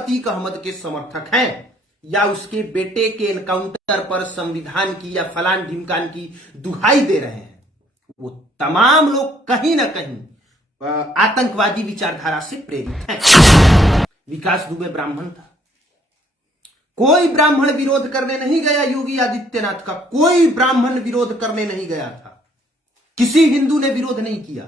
अतीक अहमद के समर्थक हैं या उसके बेटे के एनकाउंटर पर संविधान की या फलान ढिमकान की दुहाई दे रहे हैं, वो तमाम लोग कहीं ना कहीं आतंकवादी विचारधारा से प्रेरित हैं। विकास दुबे ब्राह्मण था, कोई ब्राह्मण विरोध करने नहीं गया योगी आदित्यनाथ का, कोई ब्राह्मण विरोध करने नहीं गया था, किसी हिंदू ने विरोध नहीं किया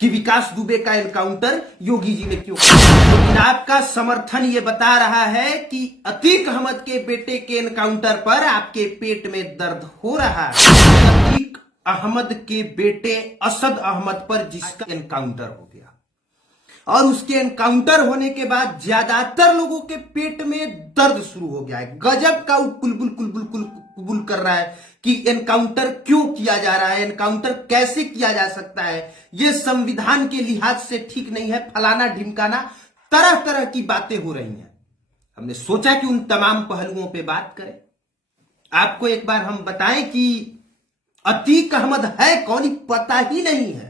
कि विकास दुबे का एनकाउंटर योगी जी ने क्यों किया। लेकिन आपका समर्थन यह बता रहा है कि अतीक अहमद के बेटे के एनकाउंटर पर आपके पेट में दर्द हो रहा है। अतीक अहमद के बेटे असद अहमद पर जिसका एनकाउंटर हो गया और उसके एनकाउंटर होने के बाद ज्यादातर लोगों के पेट में दर्द शुरू हो गया है। गजब का कुलबुल कर रहा है कि एनकाउंटर क्यों किया जा रहा है, एनकाउंटर कैसे किया जा सकता है, यह संविधान के लिहाज से ठीक नहीं है, फलाना ढिमकाना, तरह तरह की बातें हो रही हैं। हमने सोचा कि उन तमाम पहलुओं पे बात करें। आपको एक बार हम बताएं कि अतीक अहमद है कौन, पता ही नहीं है।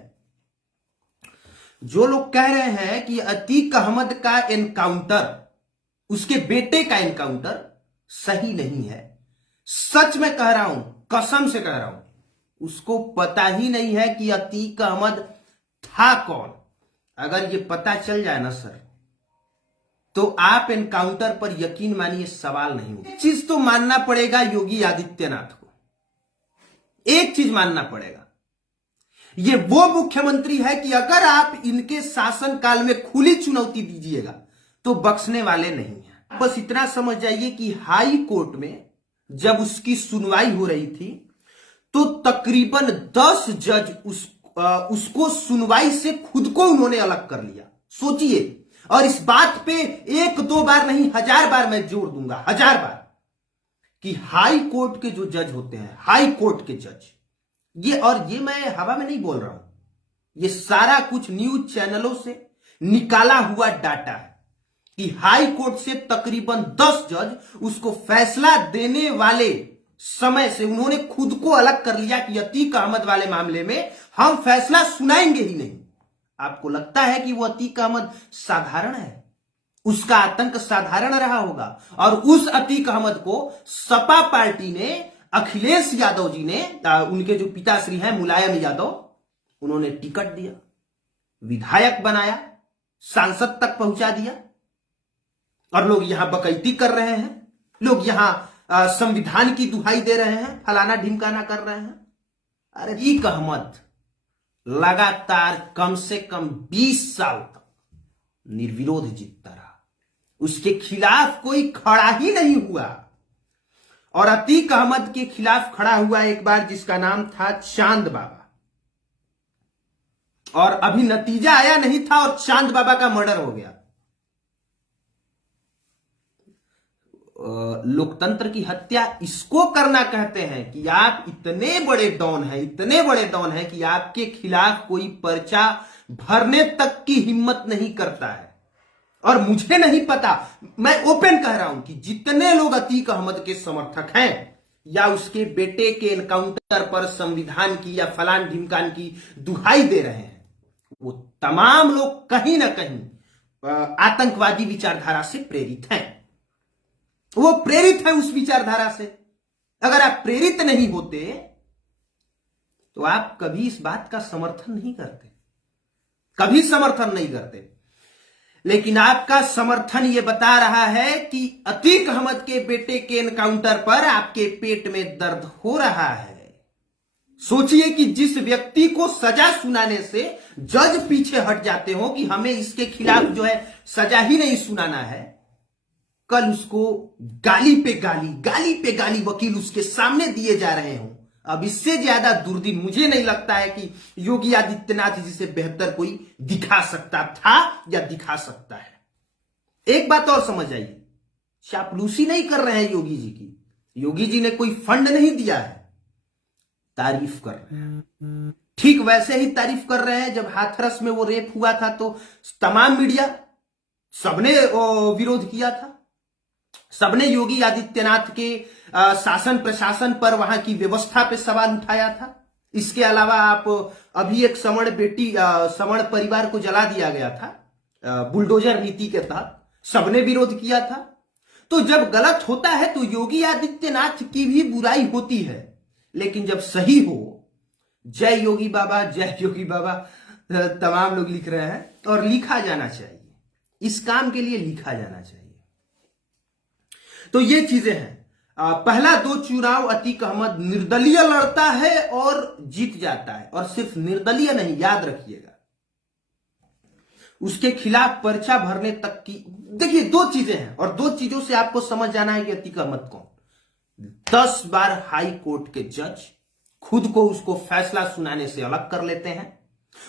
जो लोग कह रहे हैं कि अतीक अहमद का एनकाउंटर, उसके बेटे का एनकाउंटर सही नहीं है, सच में कह रहा हूं, कसम से कह रहा हूं, उसको पता ही नहीं है कि अतीक अहमद था कौन। अगर ये पता चल जाए ना सर, तो आप एनकाउंटर पर यकीन मानिए सवाल नहीं होगा। एक चीज तो मानना पड़ेगा योगी आदित्यनाथ को, एक चीज मानना पड़ेगा, ये वो मुख्यमंत्री है कि अगर आप इनके शासनकाल में खुली चुनौती दीजिएगा तो बख्शने वाले नहीं हैं। बस इतना समझ जाइए कि हाई कोर्ट में जब उसकी सुनवाई हो रही थी तो तकरीबन 10 जज उसको सुनवाई से खुद को उन्होंने अलग कर लिया। सोचिए, और इस बात पे 1-2 बार नहीं 1000 बार मैं जोर दूंगा, 1000 बार, कि हाई कोर्ट के जो जज होते हैं, हाई कोर्ट के जज, ये मैं हवा में नहीं बोल रहा हूं, ये सारा कुछ न्यूज चैनलों से निकाला हुआ डाटा है कि हाई कोर्ट से तकरीबन 10 जज उसको फैसला देने वाले समय से उन्होंने खुद को अलग कर लिया कि अतीक अहमद वाले मामले में हम फैसला सुनाएंगे ही नहीं। आपको लगता है कि वो अतीक अहमद साधारण है? उसका आतंक साधारण रहा होगा। और उस अतीक अहमद को सपा पार्टी ने, अखिलेश यादव जी ने, उनके जो पिताश्री हैं मुलायम यादव, उन्होंने टिकट दिया, विधायक बनाया, सांसद तक पहुंचा दिया, और लोग यहां बकैती कर रहे हैं, लोग यहां संविधान की दुहाई दे रहे हैं, फलाना ढिमकाना कर रहे हैं। अरे अतीक अहमद लगातार कम से कम 20 साल तक निर्विरोध जीतता रहा, उसके खिलाफ कोई खड़ा ही नहीं हुआ। और अतीक अहमद के खिलाफ खड़ा हुआ एक बार जिसका नाम था चांद बाबा, और अभी नतीजा आया नहीं था और चांद बाबा का मर्डर हो गया। लोकतंत्र की हत्या इसको करना कहते हैं कि आप इतने बड़े डॉन हैं, इतने बड़े डॉन हैं कि आपके खिलाफ कोई पर्चा भरने तक की हिम्मत नहीं करता है। और मुझे नहीं पता, मैं ओपन कह रहा हूं कि जितने लोग अतीक अहमद के समर्थक हैं या उसके बेटे के एनकाउंटर पर संविधान की या फलान ढिमकान की दुहाई दे रहे हैं, वो तमाम लोग कहीं ना कहीं आतंकवादी विचारधारा से प्रेरित हैं। वो प्रेरित है उस विचारधारा से। अगर आप प्रेरित नहीं होते तो आप कभी इस बात का समर्थन नहीं करते, कभी समर्थन नहीं करते। लेकिन आपका समर्थन यह बता रहा है कि अतीक अहमद के बेटे के एनकाउंटर पर आपके पेट में दर्द हो रहा है। सोचिए कि जिस व्यक्ति को सजा सुनाने से जज पीछे हट जाते हो कि हमें इसके खिलाफ जो है सजा ही नहीं सुनाना है, कल उसको गाली पे गाली वकील उसके सामने दिए जा रहे हो। अब इससे ज्यादा दुर्दिन मुझे नहीं लगता है कि योगी आदित्यनाथ जी से बेहतर कोई दिखा सकता था या दिखा सकता है। एक बात और समझ आइए, चापलूसी नहीं कर रहे हैं योगी जी की, योगी जी ने कोई फंड नहीं दिया है, तारीफ कर रहे हैं। ठीक वैसे ही तारीफ कर रहे हैं जब हाथरस में वो रेप हुआ था तो तमाम मीडिया सबने विरोध किया था, सबने योगी आदित्यनाथ के शासन प्रशासन पर, वहां की व्यवस्था पे सवाल उठाया था। इसके अलावा आप अभी एक समण परिवार को जला दिया गया था, बुलडोजर नीति के तहत सबने विरोध किया था। तो जब गलत होता है तो योगी आदित्यनाथ की भी बुराई होती है, लेकिन जब सही हो, जय योगी बाबा, जय योगी बाबा तमाम लोग लिख रहे हैं, और लिखा जाना चाहिए, इस काम के लिए लिखा जाना चाहिए। तो ये चीजें हैं। पहला 2 चुनाव अतीक अहमद निर्दलीय लड़ता है और जीत जाता है, और सिर्फ निर्दलीय नहीं, याद रखिएगा, उसके खिलाफ पर्चा भरने तक की। देखिए 2 चीजें हैं, और 2 चीजों से आपको समझ जाना है कि अतीक अहमद कौन। 10 बार हाई कोर्ट के जज खुद को उसको फैसला सुनाने से अलग कर लेते हैं,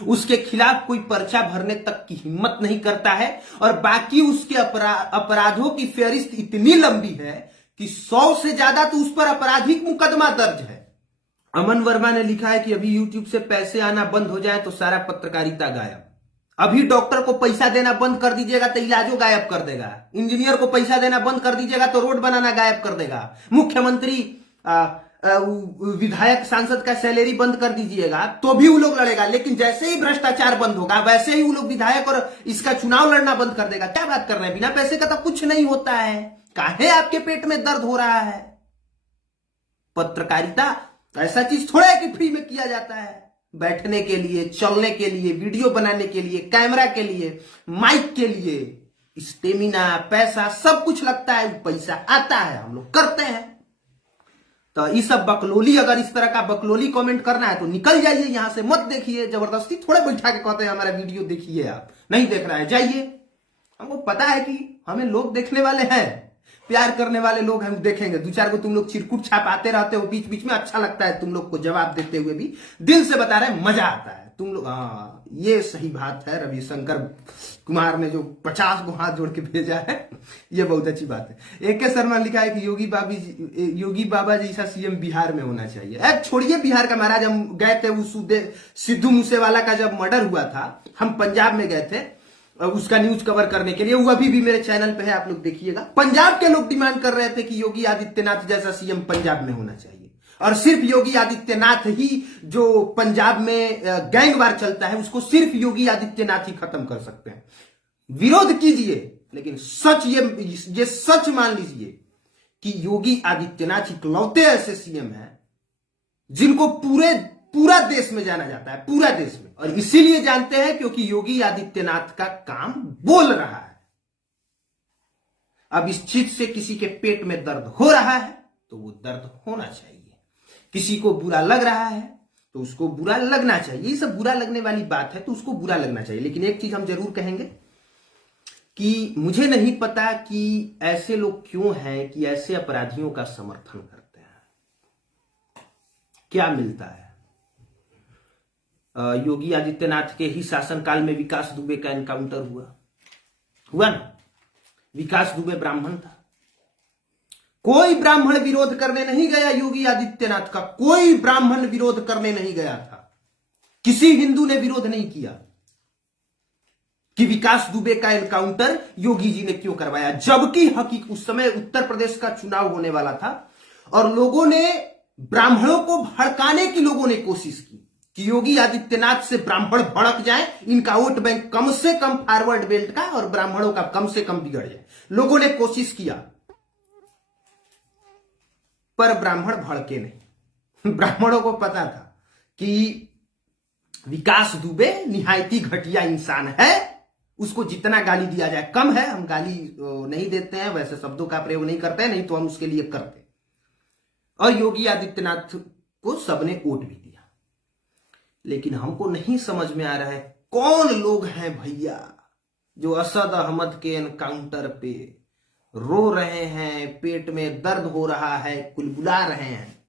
उसके खिलाफ कोई पर्चा भरने तक की हिम्मत नहीं करता है, और बाकी उसके अपराधों की फेहरिस्त इतनी लंबी है कि 100 से ज्यादा तो उस पर आपराधिक मुकदमा दर्ज है। अमन वर्मा ने लिखा है कि अभी यूट्यूब से पैसे आना बंद हो जाए तो सारा पत्रकारिता गायब। अभी डॉक्टर को पैसा देना बंद कर दीजिएगा तो इलाजों गायब कर देगा, इंजीनियर को पैसा देना बंद कर दीजिएगा तो रोड बनाना गायब कर देगा, मुख्यमंत्री विधायक सांसद का सैलरी बंद कर दीजिएगा तो भी वो लोग लड़ेगा, लेकिन जैसे ही भ्रष्टाचार बंद होगा वैसे ही वो लोग विधायक और इसका चुनाव लड़ना बंद कर देगा। क्या बात कर रहे हैं, बिना पैसे का तो कुछ नहीं होता है। काहे आपके पेट में दर्द हो रहा है? पत्रकारिता ऐसा चीज थोड़ा है कि फ्री में किया जाता है। बैठने के लिए, चलने के लिए, वीडियो बनाने के लिए, कैमरा के लिए, माइक के लिए स्टेमिना, पैसा सब कुछ लगता है, पैसा आता है, हम लोग करते हैं। तो ये सब बकलोली, अगर इस तरह का बकलोली कमेंट करना है तो निकल जाइए यहां से, मत देखिए। जबरदस्ती थोड़े बैठा के कहते हैं हमारा वीडियो देखिए, आप नहीं देख रहा है जाइए। हमको पता है कि हमें लोग देखने वाले हैं, प्यार करने वाले लोग हम देखेंगे। 2-4 को तुम लोग चिरकुट छापाते रहते हो बीच बीच में, अच्छा लगता है तुम लोग को जवाब देते हुए भी, दिल से बता रहे मजा आता है तुम लोग। हाँ ये सही बात है, रविशंकर कुमार ने जो 50 को हाथ जोड़ के भेजा है ये बहुत अच्छी बात है। AK शर्मा ने लिखा है कि योगी बाबा जैसा सीएम बिहार में होना चाहिए। अब छोड़िए बिहार का महाराज, हम गए थे उस सिद्धू मूसेवाला का जब मर्डर हुआ था, हम पंजाब में गए थे उसका न्यूज कवर करने के लिए, वो अभी भी मेरे चैनल पे है, आप लोग देखिएगा। पंजाब के लोग डिमांड कर रहे थे कि योगी आदित्यनाथ जैसा सीएम पंजाब में होना चाहिए, और सिर्फ योगी आदित्यनाथ ही, जो पंजाब में गैंगवार चलता है उसको सिर्फ योगी आदित्यनाथ ही खत्म कर सकते हैं। विरोध कीजिए, लेकिन सच ये सच मान लीजिए कि योगी आदित्यनाथ इकलौते ऐसे सीएम हैं जिनको पूरा देश में जाना जाता है, पूरा देश में। और इसीलिए जानते हैं क्योंकि योगी आदित्यनाथ का काम बोल रहा है। अब इस चीज से किसी के पेट में दर्द हो रहा है तो वो दर्द होना चाहिए, किसी को बुरा लग रहा है तो उसको बुरा लगना चाहिए। ये सब बुरा लगने वाली बात है तो उसको बुरा लगना चाहिए। लेकिन एक चीज हम जरूर कहेंगे कि मुझे नहीं पता कि ऐसे लोग क्यों हैं कि ऐसे अपराधियों का समर्थन करते हैं। क्या मिलता है? योगी आदित्यनाथ के ही शासनकाल में विकास दुबे का एनकाउंटर हुआ ना। विकास दुबे ब्राह्मण था, कोई ब्राह्मण विरोध करने नहीं गया योगी आदित्यनाथ का, कोई ब्राह्मण विरोध करने नहीं गया था। किसी हिंदू ने विरोध नहीं किया कि विकास दुबे का एनकाउंटर योगी जी ने क्यों करवाया, जबकि हकीकत उस समय उत्तर प्रदेश का चुनाव होने वाला था और लोगों ने, ब्राह्मणों को भड़काने की लोगों ने कोशिश की कि योगी आदित्यनाथ से ब्राह्मण भड़क जाए, इनका वोट बैंक कम से कम फॉरवर्ड बेल्ट का और ब्राह्मणों का कम से कम बिगड़ जाए। लोगों ने कोशिश किया पर ब्राह्मण भड़के नहीं। ब्राह्मणों को पता था कि विकास दुबे निहायती घटिया इंसान है, उसको जितना गाली दिया जाए कम है। हम गाली नहीं देते हैं, वैसे शब्दों का प्रयोग नहीं करते हैं, नहीं तो हम उसके लिए करते। और योगी आदित्यनाथ को सबने वोट भी दिया। लेकिन हमको नहीं समझ में आ रहा है कौन लोग हैं भैया जो असद अहमद के एनकाउंटर पे रो रहे हैं, पेट में दर्द हो रहा है, कुलबुला रहे हैं।